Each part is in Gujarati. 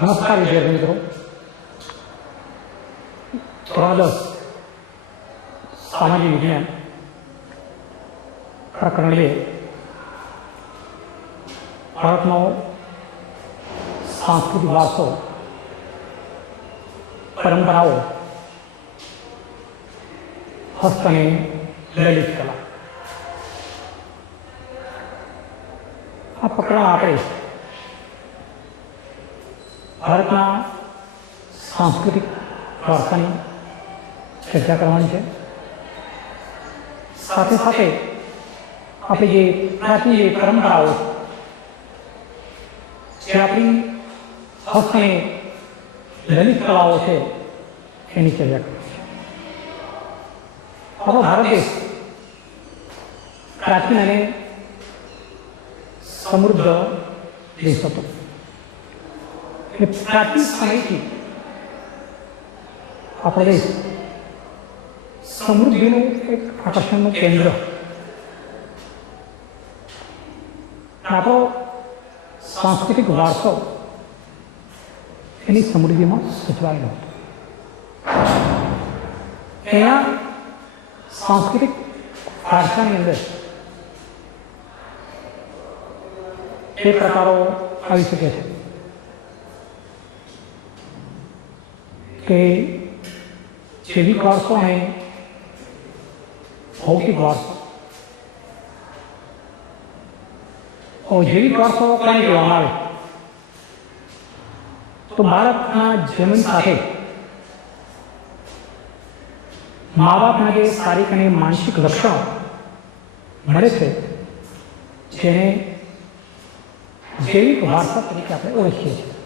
નમસ્કાર વિદ્યાર્થી મિત્રો. ત્રયોદશ સામાજિક વિજ્ઞાન પ્રકરણ 2 ભારતનો સાંસ્કૃતિક વારસો, પરંપરાઓ, હસ્ત અને લલિત કલા. આ પ્રકરણ આપણે ભારતના સાંસ્કૃતિક વારસાની ચર્ચા કરવાની છે. સાથે સાથે આપણી જે પ્રાચીન જે પરંપરાઓ છે, જે આપણી હસ્ત અને લલિત કલાઓ છે, એની ચર્ચા કરવાની છે. આપણો ભારત દેશ પ્રાચીન અને સમૃદ્ધ દેશ હતો. એ પ્રાચીન સમયથી આપણો દેશ સમૃદ્ધિનું એક આકર્ષણનું કેન્દ્ર, આપણો સાંસ્કૃતિક વારસો એની સમૃદ્ધિમાં સચવાયેલો હતો. એના સાંસ્કૃતિક વારસાની અંદર બે પ્રકારો આવી શકે છે કે જૈવિક વારસો અને ભૌતિક વારસો. જૈવિક વારસો કોને કહેવામાં આવે? તો બાળકના જન્મ સાથે મા બાપના જે શારીરિક અને માનસિક લક્ષણો મળે છે, જેને જૈવિક વારસા તરીકે આપણે ઓળખીએ છીએ.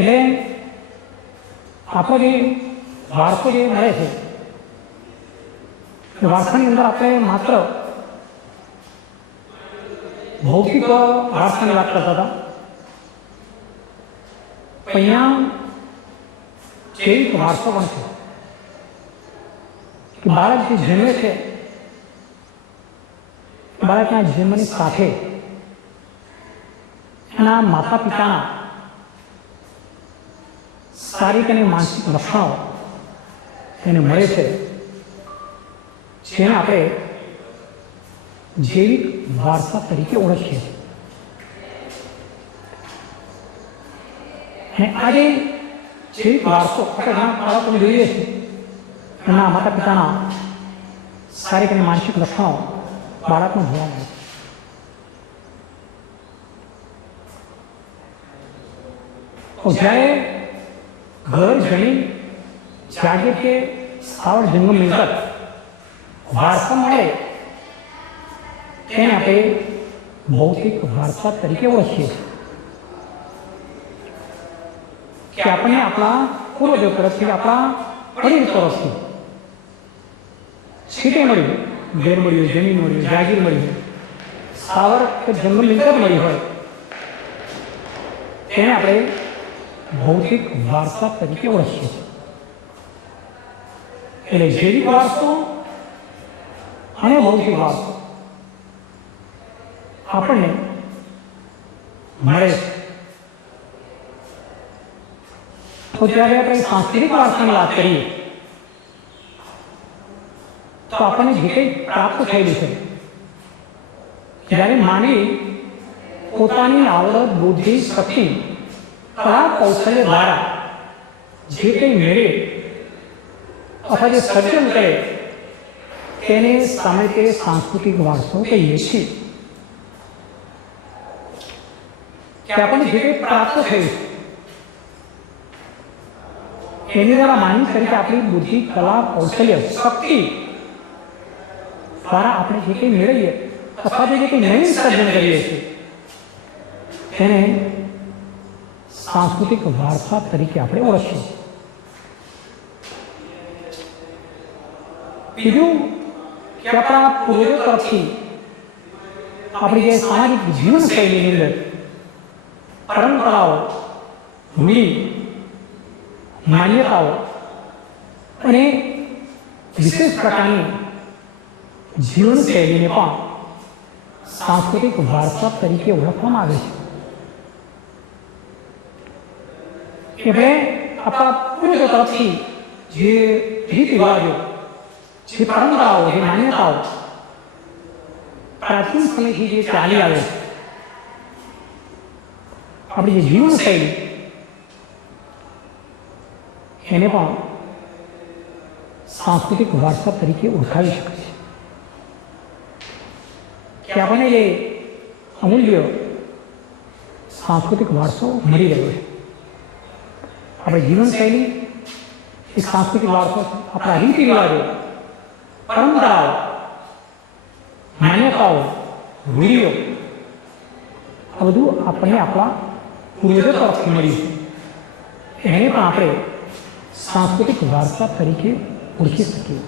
એટલે આપણો જે વારસો જે મળે છે, એ વારસાની અંદર આપણે માત્ર ભૌતિક વારસાની વાત કરતા હતા. અહીંયા જૈવિક વારસો પણ છે કે બાળક જે જન્મે છે, બાળકના જન્મની સાથે એના માતા પિતાના શારીરિક અને માનસિક લક્ષણો એને મળે છે, જેને આપણે જૈવિક વારસા તરીકે ઓળખીએ છીએ. અને આ જે જૈવિક વારસો આપણે ઘણા બાળકોને જોઈએ છીએ, એના માતા પિતાના શારીરિક અને માનસિક લક્ષણો બાળકનું જોવા મળે છે. જ્યારે ઘર, જમીન, જાગીર કે સ્થાવર જંગમ મિલકત વારસા મળે, તેને આપણે ભૌતિક વારસા તરીકે ઓળખીએ છીએ. કે આપણને આપણા પૂર્વજો તરફથી, આપણા વડીલ તરફથી સીટે મળ્યું, ઘર મળ્યું, જમીન મળ્યું, જાગીર મળ્યું, સ્થાવર કે જંગમ મિલકત મળી હોય, તેને આપણે ભૌતિક વારસા તરીકે ઓળખીએ છીએ. એટલે જૈવિક વારસો અને ભૌતિક વારસો આપણને મળે છે. તો જ્યારે આપણે સાંસ્કૃતિક વારસાની વાત કરીએ, તો આપણને જે કંઈ પ્રાપ્ત થયેલું છે, જ્યારે માનવી પોતાની આવડત, બુદ્ધિ, શક્તિ, કલા, કૌશલ્ય દ્વારા જે કંઈ મેળવે અથવા જે સર્જન કરે, તેને સામાન્ય સાંસ્કૃતિક વારસો કહીએ છીએ. કે આપણને જે કંઈ પ્રાપ્ત થયું એની દ્વારા માનવી તરીકે આપણી બુદ્ધિ, કલા, કૌશલ્ય, શક્તિ દ્વારા આપણે જે કંઈ મેળવીએ અથવા જે કંઈ નવીન સર્જન કરીએ છીએ, તેને સાંસ્કૃતિક વારસા તરીકે આપણે ઓળખીએ. બીજું કે આપણા પૂર્વજો તરફથી આપણી જે સામાજિક જીવનશૈલીની અંદર પરંપરાઓ, રૂઢિ, માન્યતાઓ અને વિશેષ પ્રકારની જીવનશૈલીને પણ સાંસ્કૃતિક વારસા તરીકે ઓળખવામાં આવે છે. એટલે આપણા પૂર્વજો તરફથી જે રીત રિવાજો, જે પરંપરાઓ, જે માન્યતાઓ પ્રાચીન સમયથી જે ચાલી આવે છે, આપણી જે જીવનશૈલી, એને પણ સાંસ્કૃતિક વારસા તરીકે ઓળખાવી શકે છે. કે આપણને જે અમૂલ્ય સાંસ્કૃતિક વારસો મળી રહ્યો છે, આપણી જીવનશૈલી એક સાંસ્કૃતિક વારસો છે. આપણા રીતિ રિવાજો, પરંપરાઓ, માન્યતાઓ, રૂઢિઓ, આ બધું આપણને આપણા પૂર્વજો તરફથી મળ્યું છે. એને પણ આપણે સાંસ્કૃતિક વારસા તરીકે ઓળખી શકીએ.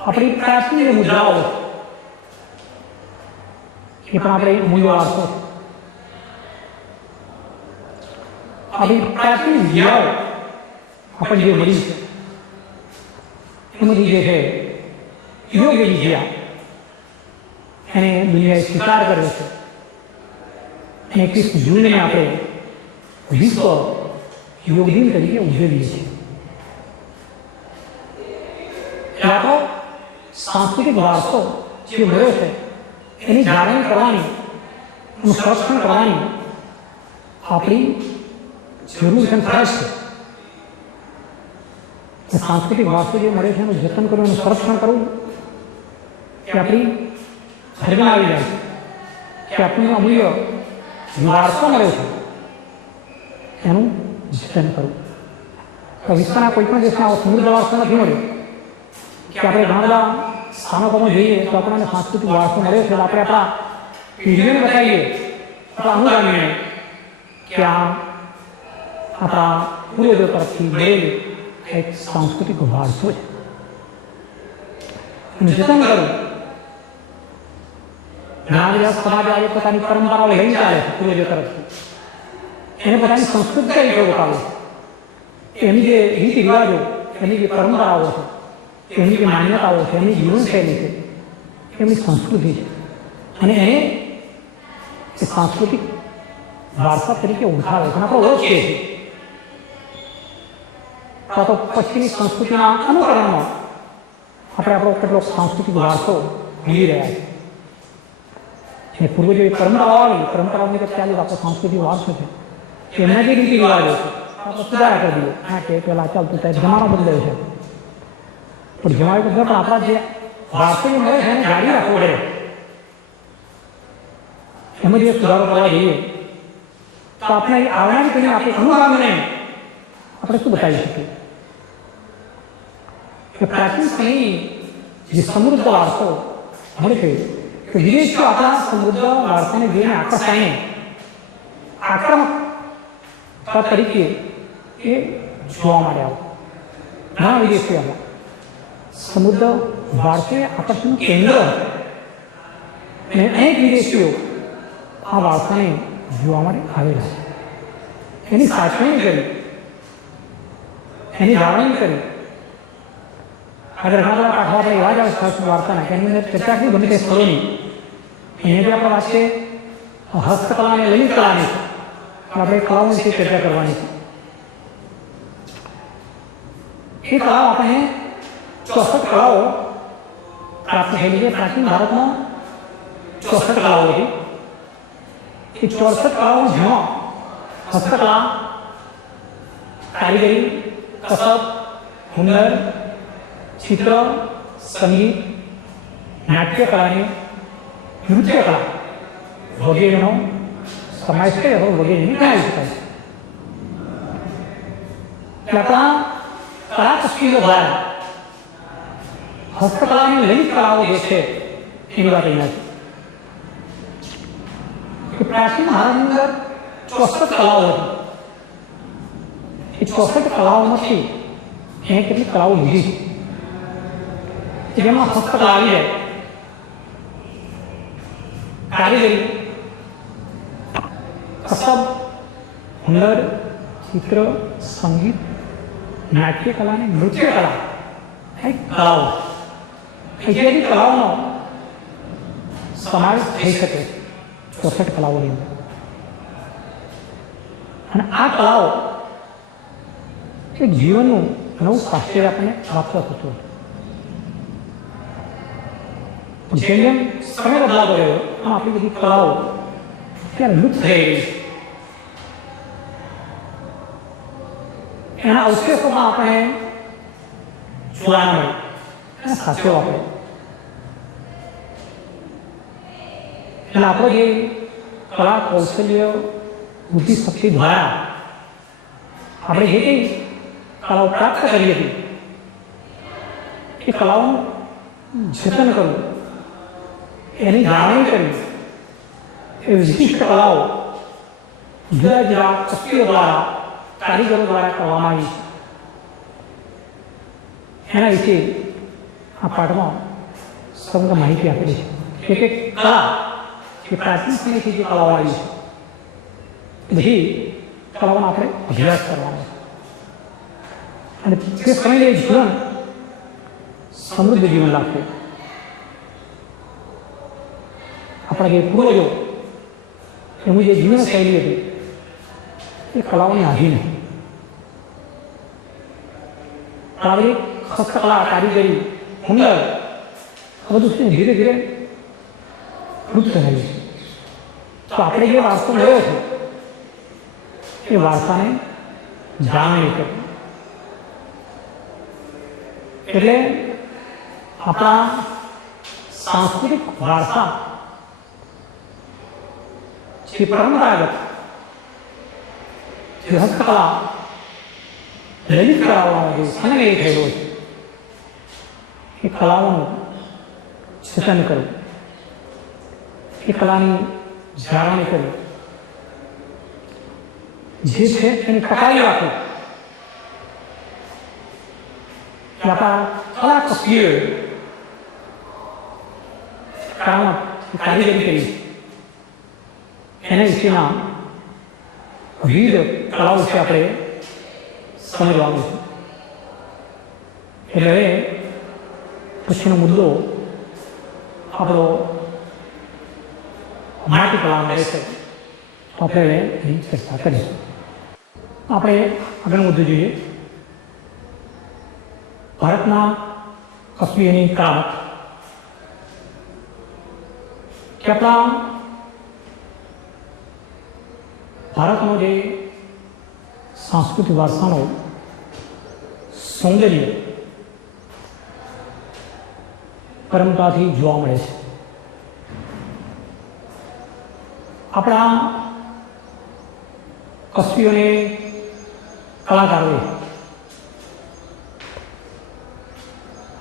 આપણી પ્રાચીન જે મુદ્રાઓ એ પણ આપણે મૂલ્ય વારસો છે. આપણી પ્રાચીન વિદ્યાઓ આપણને જે મળી છે એમાંથી જે છે યોગ વિદ્યા, એને દુનિયાએ સ્વીકાર કર્યો છે. અને 21 જૂનને આપણે વિશ્વ યોગ દિન તરીકે ઉજવીએ છીએ. એટલે આપણો સાંસ્કૃતિક વારસો જે મળ્યો છે એની જાળવણી કરવાની, એનું સંરક્ષણ કરવાની આપણી જરૂર છે, ફરજ છે. સાંસ્કૃતિક વારસો જે મળે છે એનું જતન કરવું, એનું સંરક્ષણ કરવું એ આપણી ફરજમાં આવી જાય છે. કે આપણને અમૂલ્ય વારસો મળ્યો છે એનું જતન કરવું. તો વિશ્વના કોઈ પણ દેશમાં આવો સમૃદ્ધ વારસો નથી મળ્યો. કે આપણે ઘણા બધા સ્થાનકોમાં જોઈએ તો આપણને સાંસ્કૃતિક વારસો મળ્યો છે. આપણે આપણા પીઢીઓને બતાવીએ, આપણા અનુગામીને કે આ આપણા પૂર્વજો તરફથી મળેલી એક સાંસ્કૃતિક વારસો છે. એનું જતન કરવું. ઘણા બધા સમાજ આજે પોતાની પરંપરાઓ લઈને ચાલે છે પૂર્વજો તરફથી, એને પોતાની સંસ્કૃતિ તરીકે ઓળખાવે છે. એની જે રીતિ રિવાજો, એની જે પરંપરાઓ છે, એની જે માન્યતાઓ છે, એની જીવનશૈલી છે, એમની સંસ્કૃતિ છે. અને એને એ સાંસ્કૃતિક વારસા તરીકે ઓળખાવે છે. આપણે ઓળખીએ છીએ. તો પશ્ચિમી સંસ્કૃતિના અનુકરણમાં આપણે આપણો કેટલોક સાંસ્કૃતિક વારસો ભૂલી રહ્યા છીએ. પૂર્વજો એ પરંપરાઓ મુજબ ચાલી આપણો સાંસ્કૃતિક વારસો છે. એમના જે રીતિ રિવાજો છે આપણે સુધારા કરી દઈએ. હા, કે પેલા ચાલતું થાય, જમાનો બદલાયો છે, પણ જમાનો બદલાયો પણ આપણા જે વારસો જે મળે છે એને જાળવી રાખવો પડે. એમાં જે સુધારો કરવા જોઈએ તો આપણે આવનારી પેઢીને આપણે અનુગામીને આપણે શું બતાવી શકીએ કે પ્રાચીન સમયની જે સમૃદ્ધ વારસો મળે છે કે વિદેશીઓ આપણા સમૃદ્ધ વારસાને જોઈને આકર્ષાઈને આક્રમક તરીકે એ જોવા માંડ્યા. ઘણા વિદેશીઓ સમૃદ્ધ વારસો આકર્ષણનું કેન્દ્ર અને અનેક વિદેશીઓ આ વારસાને જોવા માટે આવેલા છે. એની સાચવણી કરી, એની જાળવણી કરી. આગળ ઘણા બધા પાઠો આપણે એવા જ આવે સાંસ્કૃતિક વારસાના કે એની અંદર ચર્ચા કરી ગમે તે સ્થળોની. અહીંયા બી આપણે વાત છે હસ્તકલા અને લલિત કલાની, આપણે કલાઓ વિશે ચર્ચા કરવાની છે. એ કલાઓ આપણને 64 કલાઓ પ્રાપ્ત થયેલી છે. પ્રાચીન ભારતમાં 64 કલાઓ હતી. એ 64 કલાઓ જેમાં હસ્તકલા, કારીગરી, કસબ, હુનર, ચિત્ર, સંગીત, નાટ્ય કલાની, નૃત્ય કલા વગેરેનો સમાવેશ કર્યો વગેરેની ગણાવી શકાય છે. એટલે આપણા કલા તસ્વીરો દ્વારા હસ્તકલાની લલિત કલાઓ જે છે એની વાત અહીંયા છે. પ્રાચીન ભારતની અંદર 64 કલાઓ હતી. એ 64 કલાઓમાંથી એને કેટલીક કલાઓ લીધી છે જેમાં હસ્તકલા આવી જાય, કારીગરી, કસબ, હુનર, ચિત્ર, સંગીત, નાટ્ય કલા અને નૃત્ય કલા એ કલાઓ. એ કલાઓનો સમાવેશ થઈ શકે છે 64 કલાઓની અંદર. અને આ કલાઓ એક જીવનનું નવું સ્વાસ્થ્ય આપણને પ્રાપ્ત થતું હતું. જેમ જેમ સમય બદલાતો રહ્યો આમ આપણી બધી કલાઓ ત્યારે લુપ્ત થઈ ગઈ છે. એના અવશેષોમાં આપણે જોવા મળે એના સાચો આપણે એટલે આપણો જે કલા કૌશલ્ય બુદ્ધિ શક્તિ દ્વારા આપણે જે કંઈ કલાઓ પ્રાપ્ત કરી હતી એ કલાઓનું જતન કરવું, એની જાળવણી કરવી, એ વિશિષ્ટ કલાઓ જુદા જુદા શક્તિઓ દ્વારા કારીગરો દ્વારા કરવામાં આવી છે. એના વિશે આ પાઠમાં સમગ્ર માહિતી આપેલી છે કે કલા કે પ્રાચીન સમયથી જે કલાઓ આવી છે બધી કલાઓનો આપણે અભ્યાસ કરવાનો છે અને તે સમયે જીવન સમૃદ્ધ જીવન લાગતું. આપણા જે પૂર્વજો એમની જે જીવન શૈલી હતી એ કલાઓની આધીન હતી. આવી હસ્તકલા, કારીગરી, હુનર આ બધું છે ધીરે ધીરે લુપ્ત થયું છે. તો આપણે જે વારસો મળ્યો છે એ વારસાને જાળવણી કરવી. એટલે આપણા સાંસ્કૃતિક વારસા જે પરંપરાગત જે હસ્તકલા લલિત કલાઓનો જે સંગ્રહ થયેલો છે એ કલાઓનું જતન કરવું, એ કલાની જાળવણી કરવી, જે છે એને ટકાવી રાખવું. આપણા કલા કસબીઓએ કારીગરી કરી એના વિશેના વિવિધ કલાઓ વિશે આપણે સમજવાનું છે. એટલે હવે પછીનો મુદ્દો આપણો માટી કલાનો રહેશે. તો આપણે હવે એની ચર્ચા કરીશું. આપણે આગળનો મુદ્દો જોઈએ. ભારતના કસબીઓની કરામત કે આપણા ભારતનો જે સાંસ્કૃતિક વારસાનો સૌંદર્ય પરંપરાથી જોવા મળે છે. આપણા કસબીઓને કલાકારોએ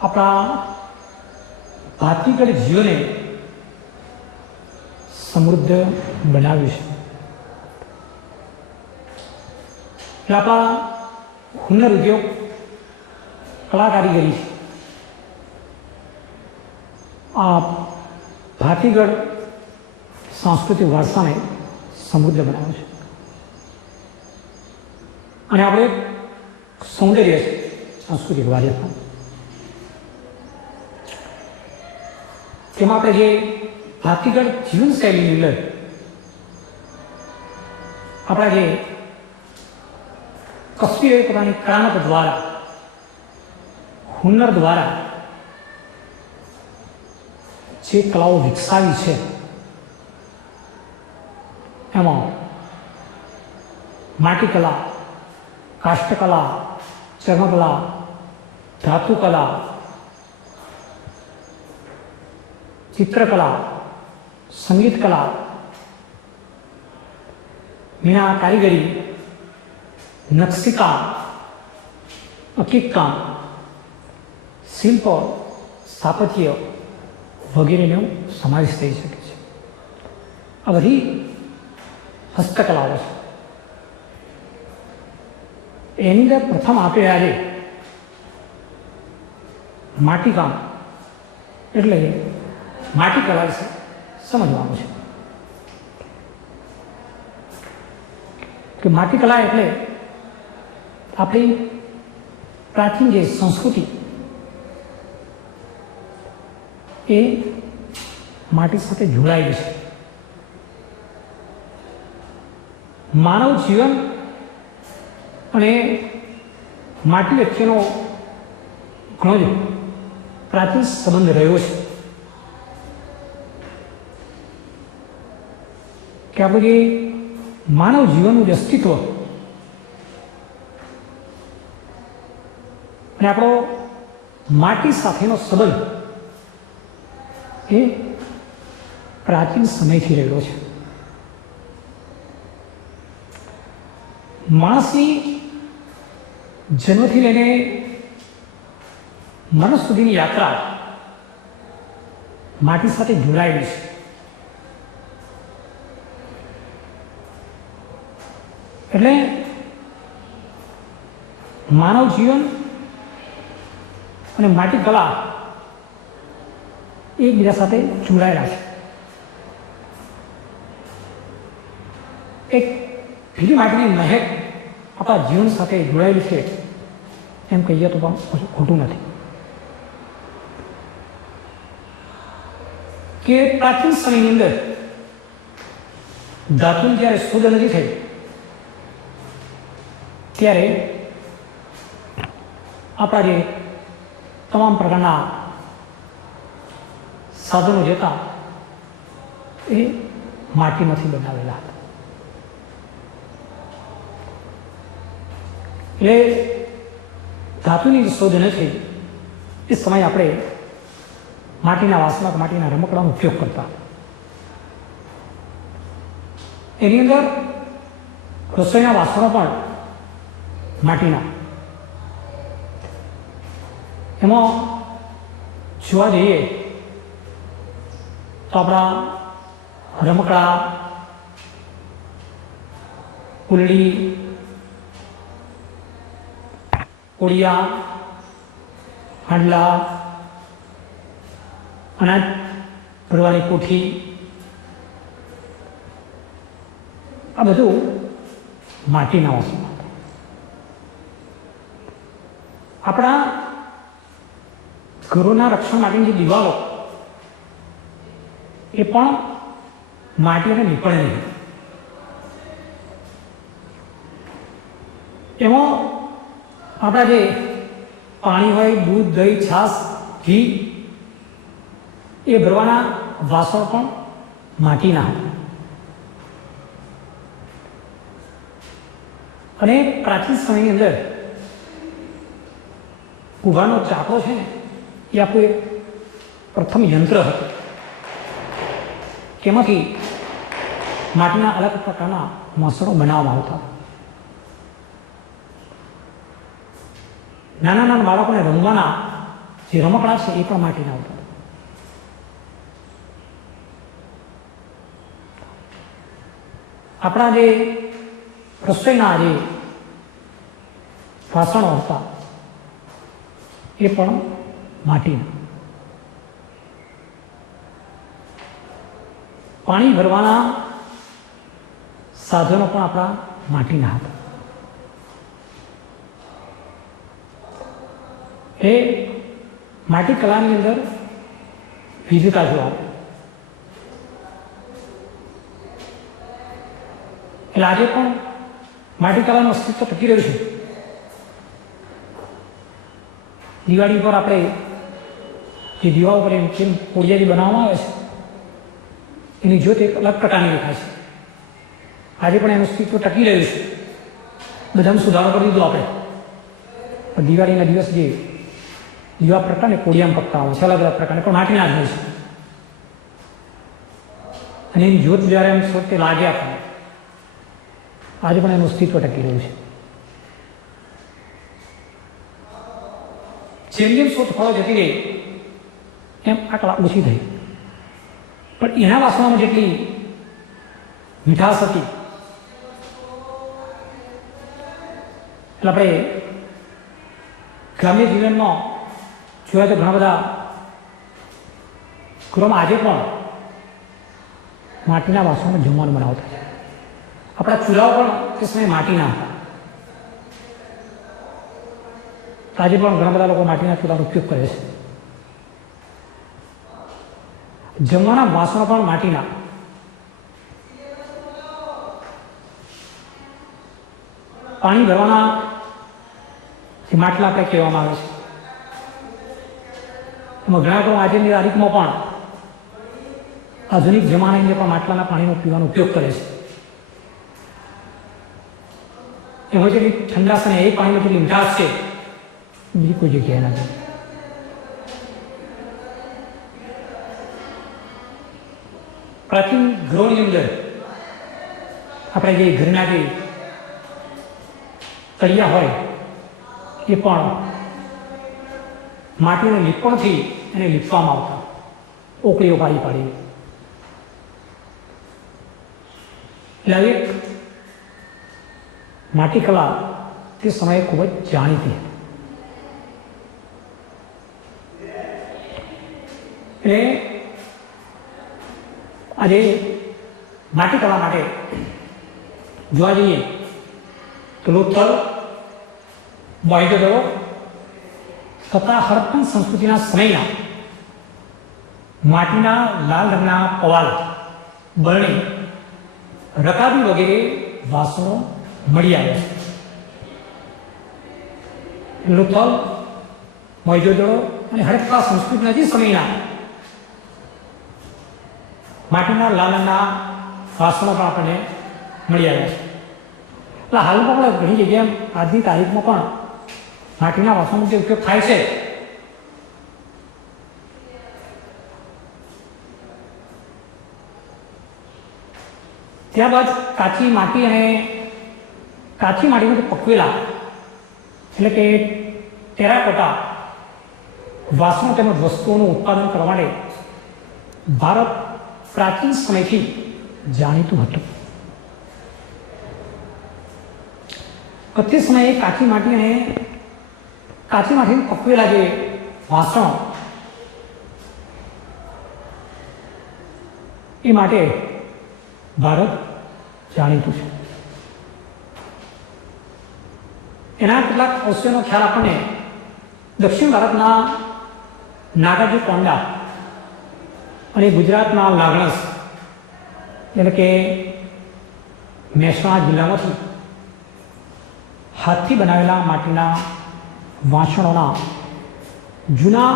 આપણા ભાતીગળ જીવને સમૃદ્ધ બનાવ્યું છે. આપણા હુનર ઉદ્યોગ, કલા કારીગરી આ ભાતીગળ સાંસ્કૃતિક વારસાને સમૃદ્ધ બનાવ્યો છે. અને આપણે સૌંદર્ય છે સાંસ્કૃતિક વારસા. તેમાં આપણે જે ભાતીગળ જીવનશૈલીની અંદર આપણા જે કસબીઓએ પોતાની કરામત દ્વારા, હુનર દ્વારા જે કલાઓ વિકસાવી છે એમાં માટીકલા, કાષ્ઠકલા, ચર્મકલા, ધાતુકલા, ચિત્રકલા, સંગીતકલા, મીણા કારીગરી, નકશીકામ, અકીકકામ, શિલ્પ, સ્થાપત્ય વગેરેનો સમાવેશ થઈ શકે છે. આ બધી હસ્તકલાઓ છે. એની અંદર પ્રથમ આપણે આજે માટીકામ એટલે માટી કલા વિશે સમજવાનું છે કે માટી કલા એટલે આપણી પ્રાચીન જે સંસ્કૃતિ એ માટી સાથે જોડાયેલી છે. માનવ જીવન અને માટી વચ્ચેનો ઘણો જ પ્રાચીન સંબંધ રહ્યો છે કે આપણું જે માનવ જીવનનું જે અસ્તિત્વ અને આપણો માટી સાથેનો સંબંધ એ પ્રાચીન સમયથી રહેલો છે. માણસની જન્મથી લઈને મરણ સુધીની યાત્રા માટી સાથે જોડાયેલી છે. એટલે માનવ જીવન અને માટી કલા એકબીજા સાથે જોડાયેલા છે. એક ભીલી માટીની મહેક આપણા જીવન સાથે જોડાયેલી છે એમ કહીએ તો પણ ખોટું નથી. કે પ્રાચીન સમયની અંદર ધાતુની જ્યારે શોધ નથી થઈ ત્યારે આપણા જે તમામ પ્રકારના સાધનો જે હતા એ માટીમાંથી બનાવેલા હતા. એટલે ધાતુની શોધ ન થઈ એ સમયે આપણે માટીના વાસણ માટીના રમકડાનો ઉપયોગ કરતા. એની અંદર રસોઈના વાસણો પણ માટીના. એમાં જોવા જઈએ તો આપણા રમકડા, કુલડી, કોળિયા, હાંડલા, અનાજ ભરવાની કોઠી, આ બધું માટીના વાસણો. આપણા ઘરોના રક્ષણ માટેની જે દિવાલો એ પણ માટી અને લીપણની. એમાં આપણા જે પાણી હોય, દૂધ, દહીં, છાશ, ઘી એ ભરવાના વાસણ પણ માટીના હતા. અને પ્રાચીન સમયની અંદર કુભાનો ચાકડો છે ને એ આપણું એક પ્રથમ યંત્ર હતું કે એમાંથી માટીના અલગ પ્રકારના વાસણો બનાવવામાં આવતા. નાના નાના બાળકોને રમવાના જે રમકડા છે એ પણ માટીના આવતા. આપણા જે રસોઈના જે વાસણો હતા એ પણ માટીના. પાણી ભરવાના સાધનો પણ આપણા માટીના હતા. એ માટી કલાની અંદર વિવિધતા જોવા મળે. એટલે આજે પણ માટી કલાનું અસ્તિત્વ ટકી રહ્યું છે. દિવાળી પર આપણે જે દીવા ઉપર જેમ કોળિયાથી બનાવવામાં આવે છે એની જ્યોત એક અલગ પ્રકારની દેખાય છે. આજે પણ એનું અસ્તિત્વ ટકી રહ્યું છે. બધામાં સુધારો કરી દીધો આપણે. દિવાળીના દિવસ જે દીવા પ્રકારને કોળિયામાં પકતા હોય છે અલગ અલગ પ્રકારને પણ માટીના જ હોય છે. અને એની જ્યોત જ્યારે એમ સ્વચ્છ લાગે આપણને આજે પણ એનું અસ્તિત્વ ટકી રહ્યું છે. જેમ જેમ શોધખોળો જતી રહી એમ આ કલા ઓછી થઈ. પણ એના વાસણોમાં જેટલી મીઠાશ હતી એટલે આપણે ગ્રામ્ય જીવનમાં જોયા તો ઘણા બધા ઘરોમાં આજે પણ માટીના વાસણમાં જમવાનું બનાવતા છે. આપણા ચૂલાઓ પણ તે સમયે માટીના હતા. આજે પણ ઘણા બધા લોકો માટીના ચૂલાનો ઉપયોગ કરે છે. જમવાના વાસણો પણ માટીના. પાણી ભરવાના જે માટલા આપણે કહેવામાં આવે છે, એમાં ઘણા લોકો આજની તારીખમાં પણ આધુનિક જમાનાની અંદર પણ માટલાના પાણીનો પીવાનો ઉપયોગ કરે છે. એમાં જેટલી ઠંડાશ અને એ પાણીમાં જેટલી મીઠાશ છે બીજી કોઈ જગ્યાએ નથી. પ્રાચીન ગૃહોની અંદર આપણે જે ઘરના જે તળિયા હોય એ પણ માટીના લીપણથી એને લીપવામાં આવતા, ઓકળીઓ પાડી પાડી. એટલે એક માટી કલા તે સમયે ખૂબ જ જાણીતી હતી. એટલે આજે માટી કલા માટે જોવા જઈએ તો લોથલ, મોહેંજો-દડો તથા હડપ્પન સંસ્કૃતિના સમયના માટીના લાલ રંગના પવાલ, બરણી, રકાબી વગેરે વાસણો મળી આવ્યા છે. લોથલ, મોહેંજો-દડો અને હડપ્પા સંસ્કૃતિના જે સમયના માટીના લાલ રંગના વાસણો પણ આપણને મળી આવ્યા છે. એટલે હાલમાં પણ ઘણી જગ્યાએ આજની તારીખમાં પણ માટીના વાસણનો જે ઉપયોગ થાય છે ત્યારબાદ કાચી માટી અને કાચી માટીમાંથી પકવેલા એટલે કે ટેરાકોટા વાસણો તેમજ વસ્તુઓનું ઉત્પાદન કરવા માટે ભારત પ્રાચીન સમયથી જાણીતું હતું. તે સમયે કાચી માટી અને કાચી માટીથી પકવેલા જે વાસણો એ માટે ભારત જાણીતું છે. એના કેટલાક અવશેષોનો ખ્યાલ આપણને દક્ષિણ ભારતના નાગાર્જુનકોંડા અને ગુજરાતના લાગણસ એટલે કે મહેસાણા જિલ્લામાંથી હાથથી બનાવેલા માટીના વાસણોના જૂના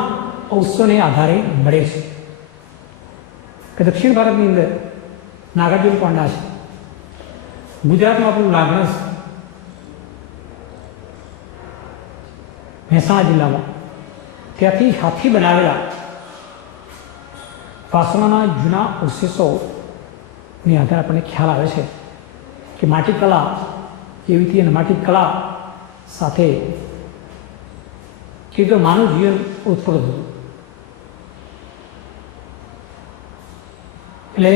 અવશેષોને આધારે મળે છે કે દક્ષિણ ભારતની અંદર નાગાર્જુનકોંડા છે, ગુજરાતમાં આપણું લાગણસ, મહેસાણા જિલ્લામાં ત્યાંથી હાથથી બનાવેલા વાસણોના જૂના અવશેષોની આધારે આપણને ખ્યાલ આવે છે કે માટી કલા એવી હતી અને માટી કલા સાથે કે માનવ જીવન ઉત્પન્ન થતું. એટલે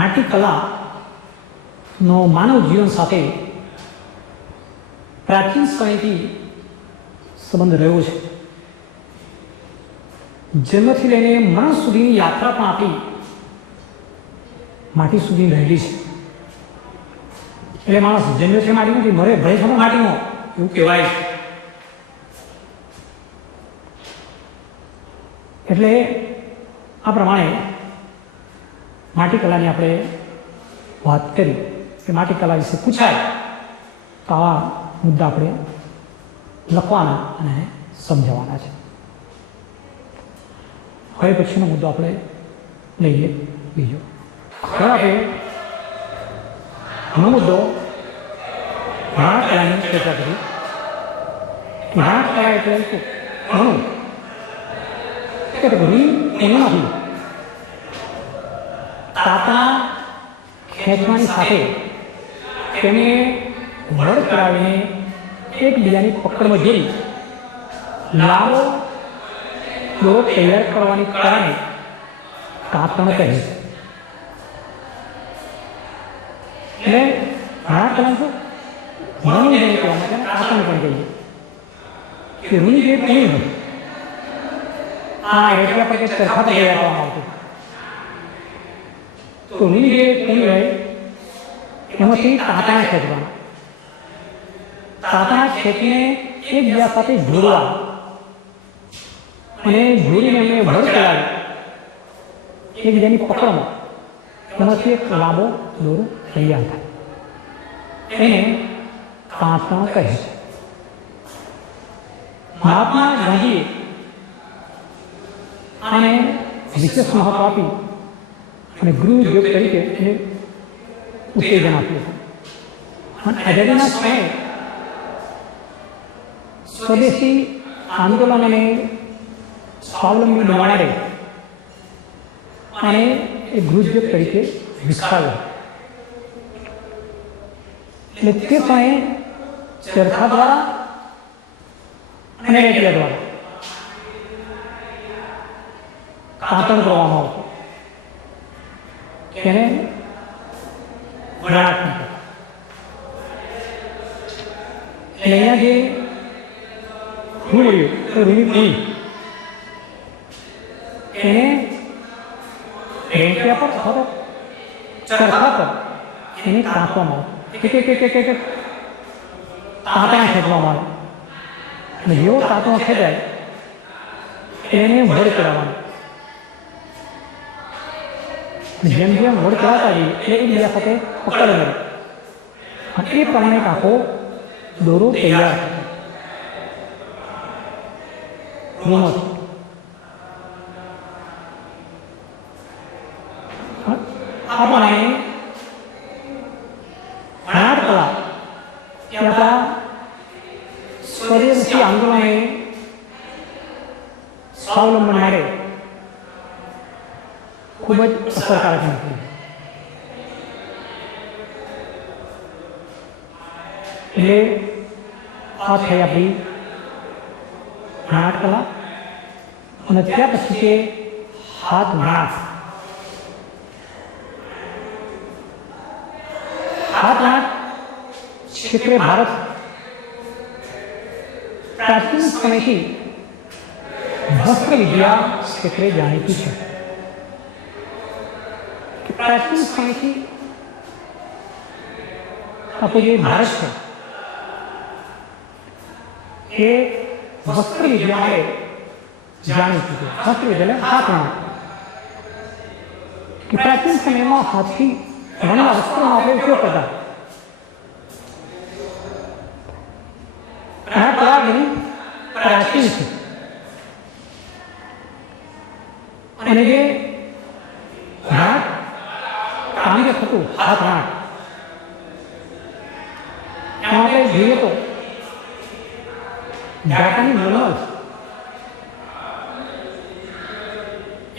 માટી કલાનો માનવ જીવન સાથે પ્રાચીન સમયથી સંબંધ રહ્યો છે. જન્મથી લઈને મરણ સુધીની યાત્રા પણ આપણી માટી સુધી રહેલી છે. એટલે માણસ જન્મે છે માટીમાંથી, મરે ભરે છે માટીનો, એવું કહેવાય છે. એટલે આ પ્રમાણે માટી કલાની આપણે વાત કરી કે માટી કલા વિશે પૂછાય તો આવા મુદ્દા આપણે લખવાના અને સમજાવવાના છે. હવે પછીનો મુદ્દો આપણે લઈએ બીજો. હવે આપણે ઘણો મુદ્દો વણાટ કલાની ચર્ચા કરી. વણાટ કલા એટલે શું? ઘણું કે ઘણી એનામાંથી તાતણા ખેંચવાની સાથે તેને વળ કરાવીને એકબીજાની પકડમાં જઈ લાવો દોરો તૈયાર કરવાની કારણે તાતણ કહે છે. એટલે ઘણા કલા શું ઘણું નહીં કહેવામાં આવે, તાતણ પણ કહીએ કે રૂની જે નહીં હોય એટલા પર ચરખા તૈયાર કરવામાં આવતું. તો રૂની જે કઈ હોય એમાંથી તાતણા ખેંચવાના, તાતણા ખેંચીને એકબીજા સાથે જોડવા અને જોડીને એમને વળ કરાવી એકબીજાની પકડમાં એમાંથી એક લાંબો દોરો તૈયાર થાય, એને કાંતણ કહે છે. મહાત્મા ગાંધીએ આને વિશેષ મહત્વ આપી અને ગૃહ ઉદ્યોગ તરીકે એને ઉત્તેજન આપ્યું. અને આઝાદીના સમયે સ્વદેશી આંદોલનને સ્વાવલંબી બનવા માટે અને એ ગૃહોદ્યોગ તરીકે વિકસાવ્યો. એટલે તે સમયે ચરખા દ્વારા અને રેટિયા દ્વારા કાતણ કરવામાં આવતું, તેને વણાટ કહેવાય. એટલે અહીંયા જે રૂ મળ્યું તો રૂની પૂરી એને રેટિયા પર અથવા તો ચરખા પર એને કાંતવામાં આવતું. તાંતણા ખેંચવામાં આવે અને જેવો તાંતણો ખેંચાય એને વડ ચડાવવાનું. જેમ જેમ વડ ચડાવતા જઈએ એટલે એકબીજા સાથે પકડ મળે અને એ પ્રમાણે આખો દોરો તૈયાર થાય. રૂમત આ પ્રમાણે વણાટ કલા એ આપણા સ્વદેશી આંદોલનને સ્વાવલંબન માટે ખૂબ જ અસરકારક નથી. એટલે આ થઈ આપણી વણાટ કલા. અને ત્યાર પછી છે હાથ વણાટ. हाथ वणाट क्षेत्रे भारत प्राचीन समय की वस्त्र विद्या क्षेत्रे जाણીતી છે. प्राचीन समय की આપણો જે ભારત છે એ વસ્ત્ર વિદ્યા માટે જાણીતું છે. વસ્ત્ર વિદ્યા હાથ વણાટ. प्राचीन સમયમાં હાથથી ઘણા વસ્ત્રોનો આપણે ઉપયોગ કરતા. આ કલા ઘણી પ્રાચીન છે અને જે વણાટ કામ જે થતું હાથ વણાટ એમાં આપણે જોઈએ તો જાપાની મલમલ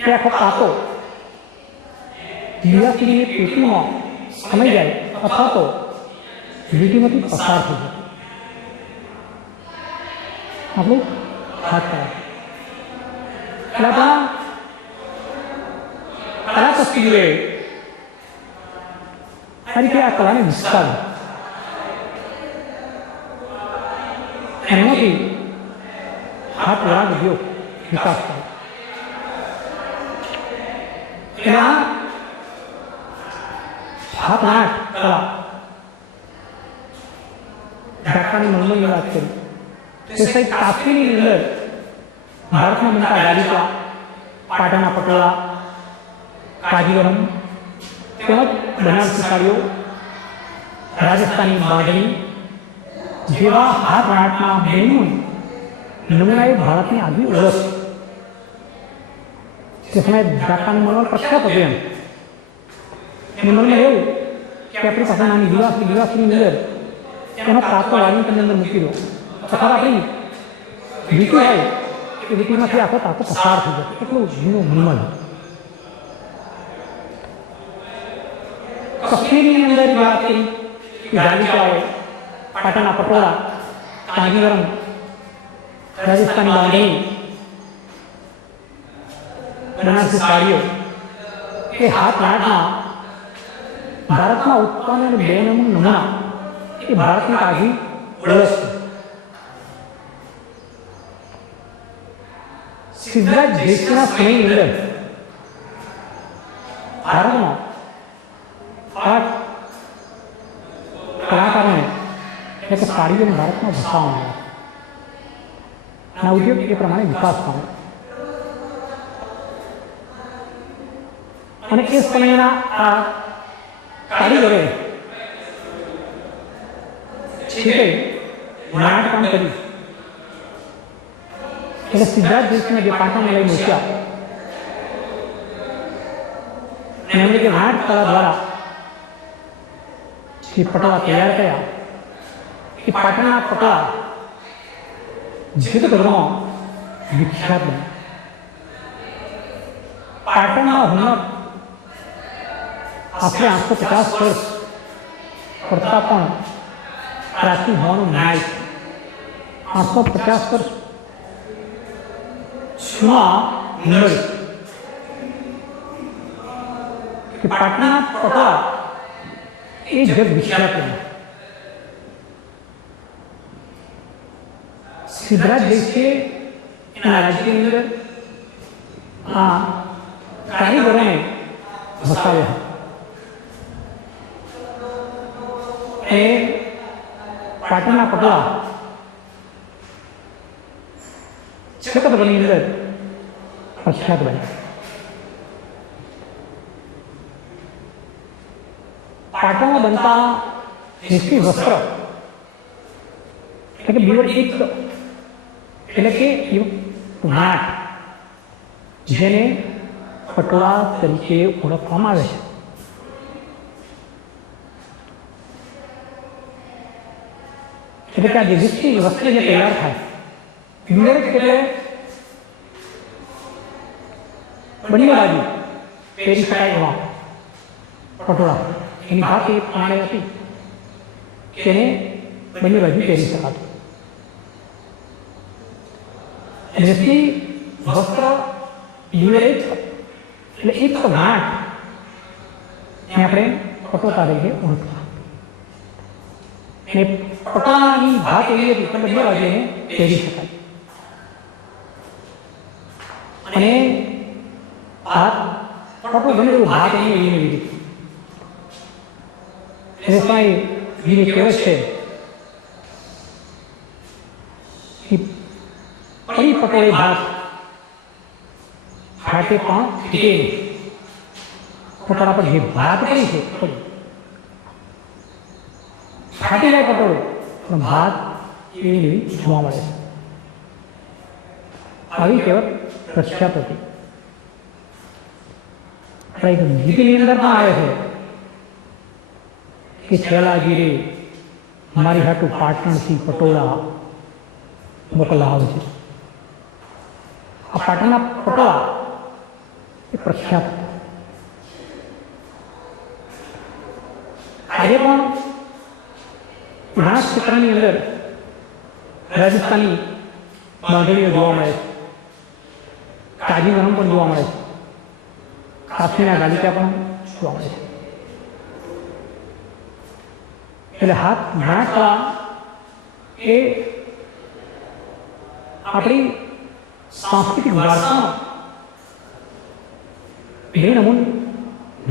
એ આખો કાંટો દિવાસીની પેટીમાં સમાઈ જાય અથવા તો વીટીમાંથી પસાર થઈ જાય. આપણું હાથ કલા. એટલે આપણા કલાકસ્તીઓએ આ રીતે આ કલાને વિસ્તારી એમાંથી હાથ વણાટ ઉદ્યોગ વિકાસ થયો. એટલે આ હાથ વણાટ કલા ઢાકાની મલમલની વાત કરી તે સહિત કાશ્મીરની અંદર ભારતમાં બનતા ગાલીચા, પાટણના પટોળા, કાજીવરમ તેમજ બનારસી સાડીઓ, રાજસ્થાની બાંધણી જેવા હાથ વણાટના બેનું નમૂના એ ભારતની આગવી ઓળખ. તે સમયે ઢાકાની મલમલ પ્રખ્યાત હતું એમ. મલમલ એવું કે આપણી પાસે નાની દિવાસીની અંદર એનો કાંતો વાળીની અંદર મૂકી દો અથવા આપણી વીટી હોય એ વીટીમાંથી આખો તાકો પસાર થઈ જાય. એટલું જૂનું મલમલ. કાશ્મીરની અંદર વાત કરી કે ગાલીચાઓ, પાટણના પટોળા, કાંજીવરમ, રાજસ્થાની બાંધણી, બનારસી સાડીઓ એ હાથ વણાટના ભારતમાં ઉત્પન્ન બે નમૂના એ ભારતની આગવી ઓળખ છે. સિદ્ધરાજ જયસિંહના સમયની અંદર ભારતમાં આ કલાકારોને એટલે કે સાડીઓને ભારતમાં વસાવવામાં આવ્યા અને ઉદ્યોગ એ પ્રમાણે વિકાસ પામ્યો. અને એ સમયના આ કારીગરોએ છે વણાટ કામ કર્યું એટલે સિદ્ધાર્થ જયસિંહને જે પાટણમાં લઈ મૂક્યા અને એમણે જે વણાટ કળા દ્વારા જે પટોળા તૈયાર કર્યા એ પાટણના પટોળા જગતભરમાં વિખ્યાત બન્યા. પાટણના હુનર આશરે 850 વર્ષ કરતા પણ પ્રાચીન હોવાનું ન્યાય છે. 850 વર્ષ જૂના હુનર કે પાટણના પટોળા એ જગ વિખ્યાત બન્યા. સિદ્ધરાજ જયસિંહે એના રાજ્યની અંદર આ કારીગરોને વસાવ્યા. એ પાટણના પટોળા જગતભરની અંદર પ્રખ્યાત બન્યા. પાટણમાં બનતા દેશી વસ્ત્ર એટલે કે બીવડ એક એટલે કે વણાટ જેને પટોળા તરીકે ઓળખવામાં આવે છે. એટલે કે આ જે વિશ્વી વસ્ત્ર જે તૈયાર થાય બીવડ એટલે બંને બાજુ પહેરી શકાય એવા પટોળા એની વાત એ પ્રમાણે હતી કે એને બંને બાજુ પહેરી શકાતું. રેશમી વસ્ત્ર બીવડ એટલે એક વણાટ એને આપણે પટોળા તરીકે ઓળખતા. અને પટોળાની ભાત એવી હતી કે બંને બાજુ એને પહેરી શકાય અને ભાત પટો બને એવું ભાત એની એવી રીતે રેશમાઈ બીજી કહેવત છે કે પડી પટોળે ભાત ફાટે પણ ફીટે નહીં. પટોળા પર જે ભાત પડી છે ફાટી જાય પટોળું પણ ભાત એવી એવી જોવા મળે છે. આવી કહેવત પ્રખ્યાત હતી. એક ગીતની અંદર પણ આવે છે કે છેલ્લા ગીરે મારી હાટું પાટણથી પટોળા મોકલાવજે. આ પાટણના પટોળા એ પ્રખ્યાત હતા. આજે પણ ઘણા ક્ષેત્રની અંદર રાજસ્થાની બાંધણીઓ જોવા મળે છે. કાજીગરમ પણ જોવા મળે છે. કાશ્મીરના ગાલિચા પણ જોવા મળે છે. એટલે હાથ વણાટ કળા એ આપણી સાંસ્કૃતિક વારસાનો બે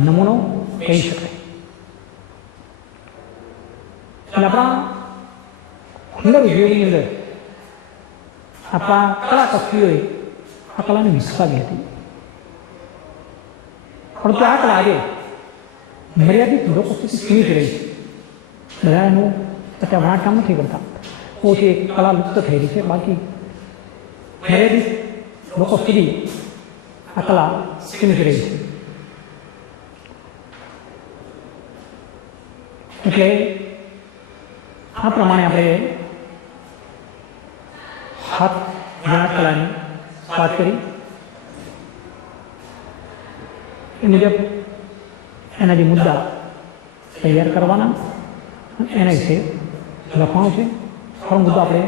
નમૂનો કહી શકાય. એટલે આપણા હુનર ઉદ્યોગની અંદર આપણા કલાકર્મીઓએ આ કલાને વિકસાવી હતી. પરંતુ આ કલા આજે મર્યાદિત લોકો સુધી સીમિત રહી છે. બધા એનું અત્યારે વણાટ કામ નથી કરતા. ઓછી એક કલા લુપ્ત થઈ રહી છે. બાકી મર્યાદિત લોકો સુધી આ કલા સીમિત રહી છે. એટલે આ પ્રમાણે આપણે હાથ વણાટ કલાની વાત કરી. એ મુજબ એના જે મુદ્દા તૈયાર કરવાના એના વિશે લખવાનું છે. હવે મુદ્દો આપણે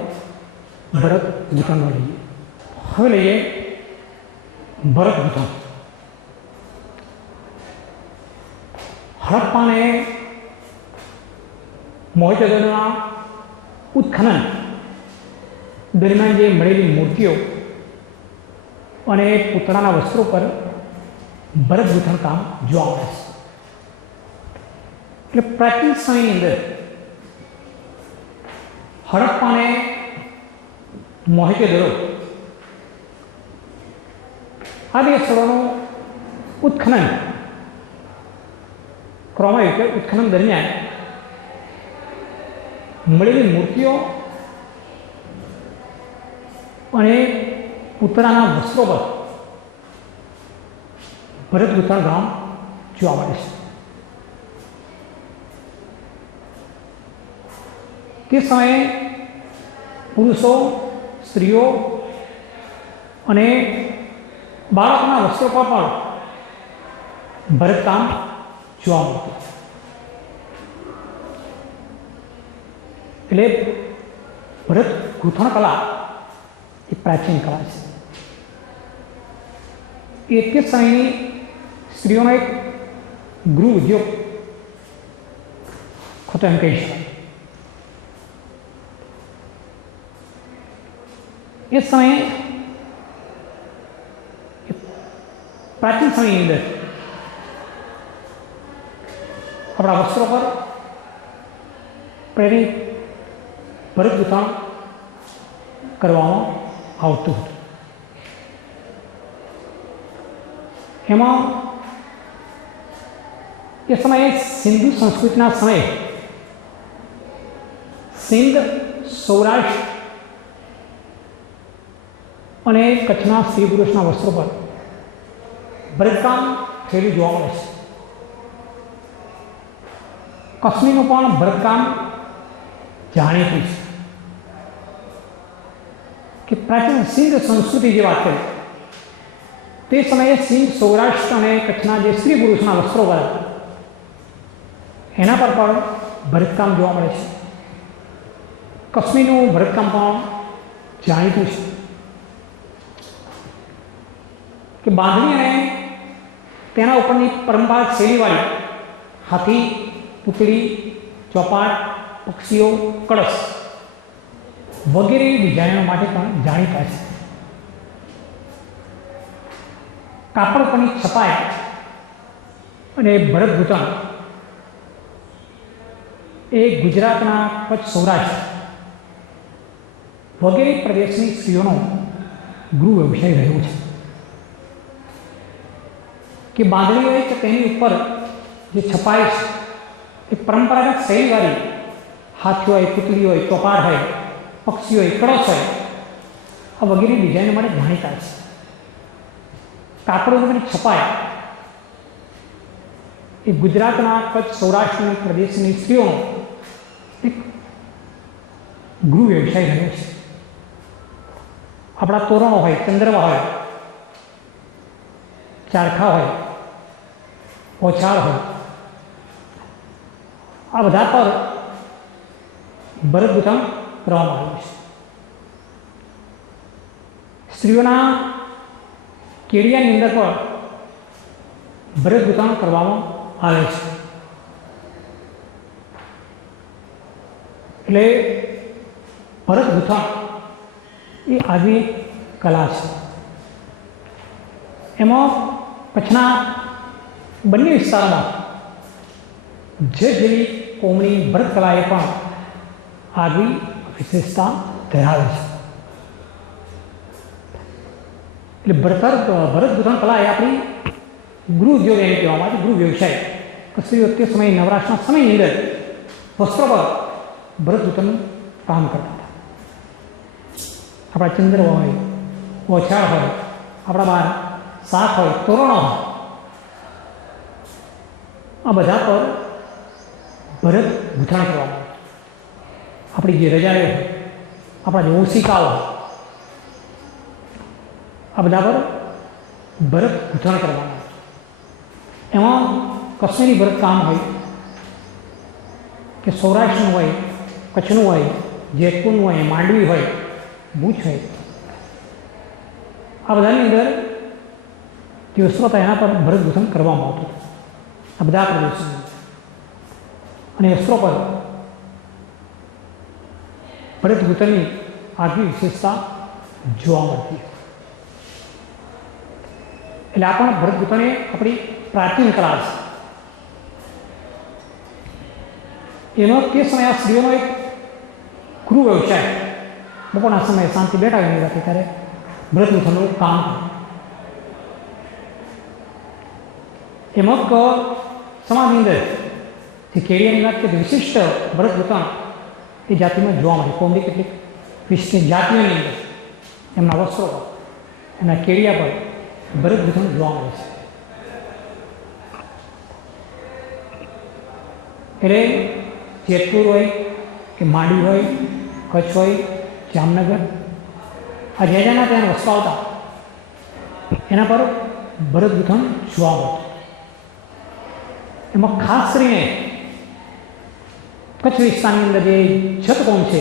ભરત ગૂંથણનો લઈએ. હવે લઈએ ભરત ગૂંથણ. હડપ્પાને મોહેંજો-દડોના ઉત્ખનન દરમિયાન જે મળેલી મૂર્તિઓ અને પૂતળાના વસ્ત્રો પર ભરત ગૂંથણ કામ જોવા મળે છે. એટલે પ્રાચીન સમયની અંદર હડપ્પાને મોહેંજો-દડો આ બે સ્થળોનું ઉત્ખનન કરવામાં આવ્યું કે ઉત્ખનન દરમિયાન મળેલી મૂર્તિઓ અને પૂતળાના વસ્ત્રો પર ભરત ગૂંથણ કામ જોવા મળે છે. તે સમયે પુરુષો, સ્ત્રીઓ અને બાળકના વસ્ત્રો પર પણ ભરતકામ જોવા મળતું. એટલે ભરત ગૂંથણ કલા એ પ્રાચીન કલા છે. એ તે સમયની સ્ત્રીઓનો એક ગૃહ ઉદ્યોગ ખોટો એમ કહી શકાય. એ સમયે પ્રાચીન સમયની અંદર આપણા વસ્ત્રો પર પ્રેરિત ભરત ગૂંથણ કરવામાં આવતું હતું. એમાં એ સમયે સિંધુ સંસ્કૃતિના સમયે સિંધ, સૌરાષ્ટ્ર અને કચ્છના સ્ત્રી પુરુષના વસ્ત્રો પર ભરતકામ થયેલું જોવા મળે છે. કશ્મીરનું પણ ભરતકામ જાણીતું છે. કે પ્રાચીન સિંધ સંસ્કૃતિ જે વાત કરી તે સમયે સિંધ, સૌરાષ્ટ્ર અને કચ્છના જે સ્ત્રી પુરુષના વસ્ત્રો પર એના પર પણ ભરતકામ જોવા મળે છે. કશ્મીરનું ભરતકામ પણ જાણીતું છે. કે બાંધણી અને તેના ઉપરની પરંપરાગત શૈલીવાળી હાથી, પૂતળી, ચોપાટ, પક્ષીઓ, કળશ વગેરે ડિઝાઇનો માટે પણ જાણીતા છે. કાપડ પરની છપાઈ અને ભરત ગૂંથણ એ ગુજરાતના કચ્છ, સૌરાષ્ટ્ર વગેરે પ્રદેશની સ્ત્રીઓનો ગૃહ વ્યવસાય રહ્યો છે. કે બાંધણી હોય કે તેની ઉપર જે છપાઈ છે એ પરંપરાગત શૈલીવાળી હાથી હોય, પૂતળી હોય, ચોપાટ હોય, પક્ષી હોય, કળશ હોય, આ વગેરે ડિઝાઇનો માટે જાણીતા છે. કાપડ ઉપરની છપાઈ એ ગુજરાતના કચ્છ, સૌરાષ્ટ્ર પ્રદેશની સ્ત્રીઓનો એક ગૃહ વ્યવસાય રહ્યો છે. આપણા તોરણો હોય, ચંદ્રવા હોય, ચારખા હોય, ઓછાળ હોય, આ બધા પર ભરત ગૂંથણ કરવામાં આવ્યું છે. સ્ત્રીઓના કેડિયાની અંદર પણ ભરત ગૂંથણ કરવામાં આવે છે. એટલે ભરત ગૂંથણ એ આવી કલા છે. એમાં કચ્છના બંને વિસ્તારોમાં જેવી કોમની ભરત કલાએ પણ આગવી વિશેષતા ધરાવે છે. એટલે ભરત ગૂંથણ કલા એ આપણી ગૃહ ઉદ્યોગ એને કહેવામાં આવે, ગૃહ વ્યવસાય. સ્ત્રીઓ તે સમયે નવરાશના સમયની અંદર વસ્ત્રો પર ભરત ગૂંથણનું કામ કરતા હતા. આપણા ચંદ્રવા હોય, ઓછાળ હોય, આપણા બહાર શાક હોય, તોરણો હોય, આ બધા પર ભરત ગૂંથણ કરવામાં આવે. આપણી જે રજાઈઓ હોય, આપણા જે ઓશિકાઓ હોય, આ બધા પર ભરત ગૂંથણ કરવામાં આવે. એમાં કશ્મીરી ભરતકામ હોય કે સૌરાષ્ટ્રનું હોય, કચ્છનું હોય, જેતપુરનું હોય, માંડવી હોય, ભૂજ હોય, આ બધાની અંદર જે વસ્ત્રો હતા એના પર ભરત ગૂંથણ કરવામાં આવતું. આ બધા પ્રદેશોની અને વસ્ત્રો પર ભરત ગૂંથણની આગવી વિશેષતા જોવા મળતી. એટલે આ પણ ભરત ગૂંથણ એ આપણી પ્રાચીન કલા છે. એનો તે સમયે આ સ્ત્રીઓનો એક ગૃહ વ્યવસાય. બપોરના સમયે શાંતિ બેઠા હોય રાતે ત્યારે ભરત ગૂંથણનું કામ. એમાં સમાજની અંદર જે કેડિયાની વાત કરીએ તો વિશિષ્ટ ભરતગૂંથણ એ જાતિમાં જોવા મળે. કોમની કેટલીક વિશિષ્ટ જાતિઓની અંદર એમના વસ્ત્રો પર, એમના કેડિયા પર ભરતગૂંથણ જોવા મળે છે. એટલે જેતપુર હોય કે માંડવી હોય, કચ્છ હોય, જામનગર, આ જ્યાં ત્યાં વસ્ત્રો આવતા એના પર ભરતગૂંથણ જોવા મળતું. એમાં ખાસ કરીને કચ્છ વિસ્તારની અંદર જે છતકોણ છે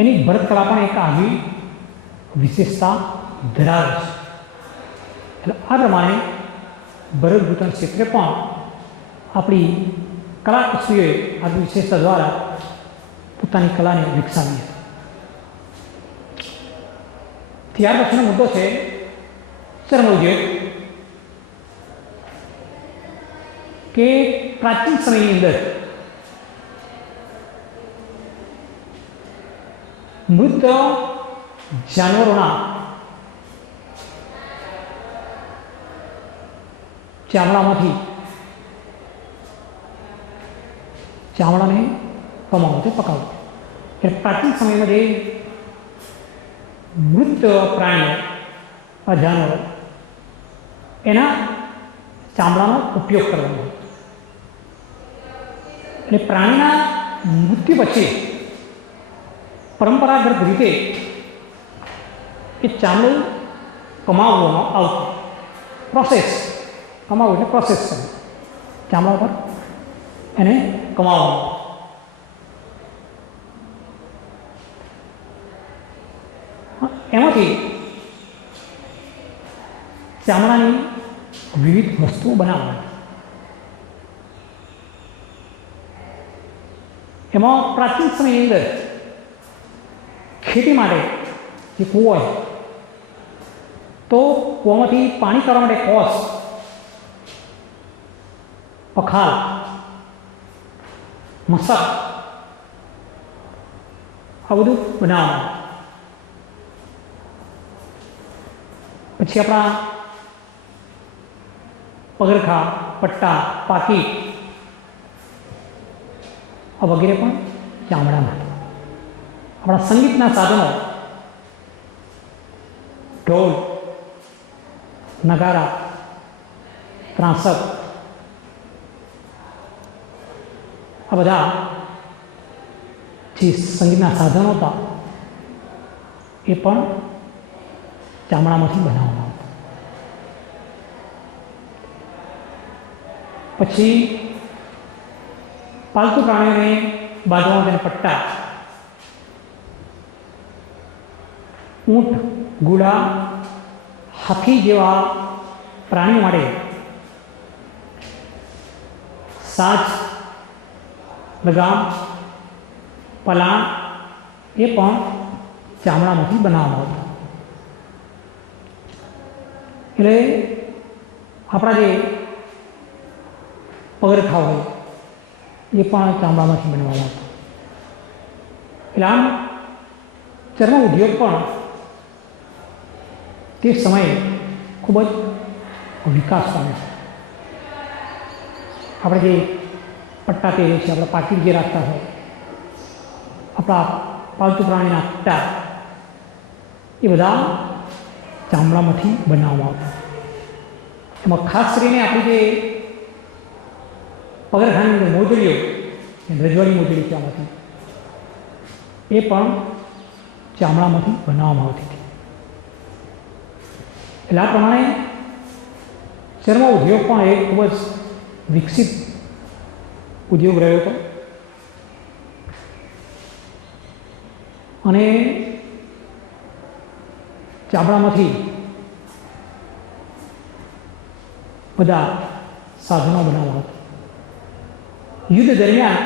એની ભરતકળા પણ એક આગવી વિશેષતા ધરાવે છે. એટલે આ પ્રમાણે ભરતગૂંથણ ક્ષેત્રે પણ આપણી કલાકુશળીઓએ આ વિશેષતા દ્વારા પોતાની કલાને વિકસાવી. ત્યાર પછીનો મુદ્દો છે ચર્મોદ્યોગ. કે પ્રાચીન સમયની અંદર મૃત જાનવરોના ચામડામાંથી ચામડાને કમાવું તે પકાવવું. એટલે પ્રાચીન સમયમાં જે મૃત પ્રાણીઓ જાનવરો એના ચામડાનો ઉપયોગ કરવાનો. એટલે પ્રાણીના મૃત્યુ પછી પરંપરાગત રીતે એ ચામડું કમાવવામાં આવતું. પ્રોસેસ, કમાવવું એટલે પ્રોસેસ કરવું, ચામડા પર એને કમાવવાનું. એમાંથી ચામડાની વિવિધ વસ્તુઓ બનાવવાની. એમાં પ્રાચીન સમયની અંદર ખેતી માટે જે કૂવો હોય તો કૂવામાંથી પાણી કાઢવા માટે કોસ, પખાલ, મસક આ બધું બનાવવાનું. પછી આપણા પગરખા, પટ્ટા, પાકી આ વગેરે પણ ચામડામાં. આપણા સંગીતના સાધનો ઢોલ, નગારા, ત્રાંસક આ બધા જે સંગીતના સાધનો હતા એ પણ ચામડામાંથી બનાવવામાં આવતા. પછી પાલતુ પ્રાણીઓને બાંધવા તેને પટ્ટા, ઊંટ, ઘોડા, હાથી જેવા પ્રાણીઓ માટે સાજ, લગામ, પલાણ એ પણ ચામડામાંથી બનાવવામાં આવતા. એટલે આપણા જે પગરખા હોય એ પણ ચામડામાંથી બનાવવામાં આવતા. એટલે આમ ચર્મ ઉદ્યોગ પણ તે સમયે ખૂબ જ વિકાસ પામે છે. આપણે જે પટ્ટા પહેરીએ છીએ, આપણા પાકીટ જે રાખતા હોય, આપણા પાલતુ પ્રાણીના પટ્ટા એ બધા ચામડામાંથી બનાવવામાં આવતા. એમાં ખાસ કરીને આપણી જે પગરખાની અંદર મોજડીઓ, રજવાડી મોજડી ત્યાંમાંથી એ પણ ચામડામાંથી બનાવવામાં આવતી હતી. એટલે આ પ્રમાણે ચર્મ ઉદ્યોગ પણ એક ખૂબ જ વિકસિત ઉદ્યોગ રહ્યો હતો. અને ચામડામાંથી બધા સાધનો બનાવવા હતા. યુદ્ધ દરમિયાન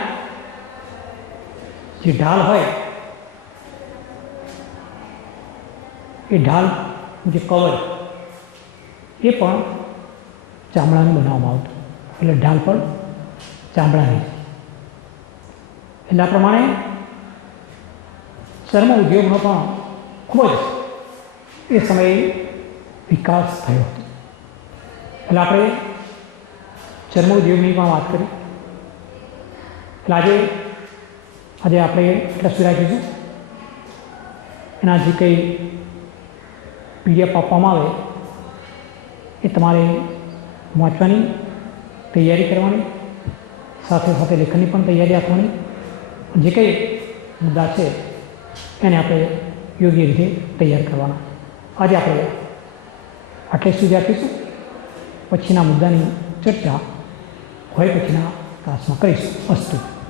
જે ઢાલ હોય એ ઢાલ જે કવર એ પણ ચામડાનું બનાવવામાં આવતું. એટલે ઢાલ પર ચામડાની. એટલે આ પ્રમાણે ચર્મ ઉદ્યોગનો પણ ખૂબ જ એ સમયે વિકાસ થયો હતો. એટલે આપણે ચર્મ ઉદ્યોગની પણ વાત કરી. એટલે આજે આપણે એટલા સુધી રાખીશું. એના જે કંઈ પીડીએફ આપવામાં આવે એ તમારે વાંચવાની તૈયારી કરવાની, સાથે સાથે લેખનની પણ તૈયારી રાખવાની. જે કંઈ મુદ્દા છે એને આપણે યોગ્ય રીતે તૈયાર કરવાના. આજે આપણે આટલે સુધી રાખીશું. પછીના મુદ્દાની ચર્ચા હોય પછીના ક્લાસમાં કરીશું. અસ્તુ.